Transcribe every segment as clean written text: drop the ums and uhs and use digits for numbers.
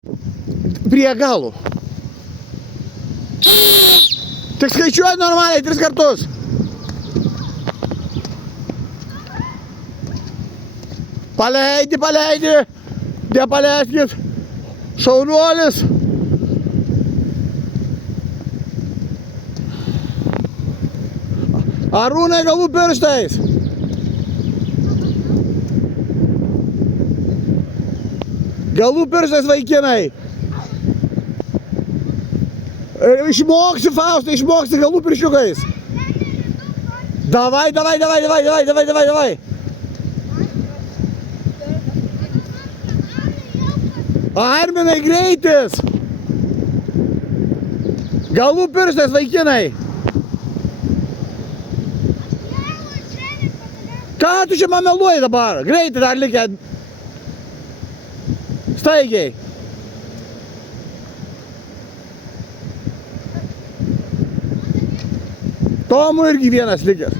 Prie galo. Tik skaičiuoji normaliai 3 kartus. Paleidi. Nepaleiskit. Šaunuolis. Arūnai galų pirštais. Galų pirštais, vaikinai. Išmoksi, Faustai, išmoksi galų pirščiukais. Davai. Arminai, greitis. Galų pirštais, vaikinai. Ką tu čia man meluoji dabar? Greitai dar likę. Staigiai. Tomų irgi vienas likęs.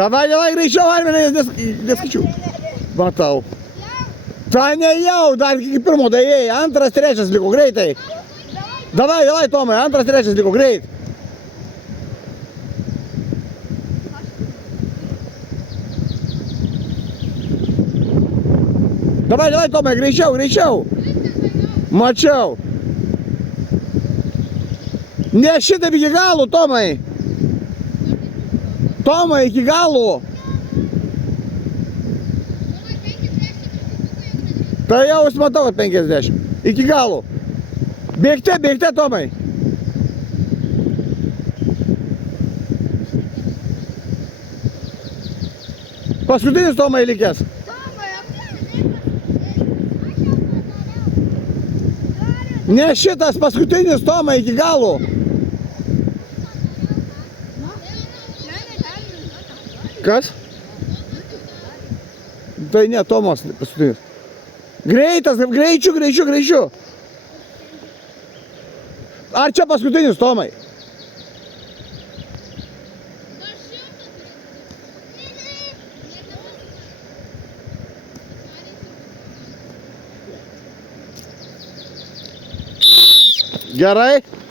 Davai, greičiau, Arminai, neskaičiau. Matau. Tai ne jau, dar iki pirmo daėjai, antras, trečias liko, greitai. Davai, Tomai, antras, trečias liko, greit. Davai, Tomai, greičiau. Mačiau. Ne šitaip iki galo, Tomai. Tomai, iki galo. Tai jau aš matau, kad 50. Iki galo. Bėgte, Tomai. Paskutinis, Tomai, likęs. Ne šitas paskutinis, Tomai, iki galo. Kas? Tai ne, Tomas paskutinis. Greitas, greičiu. Ar čia paskutinis, Tomai? Gerai.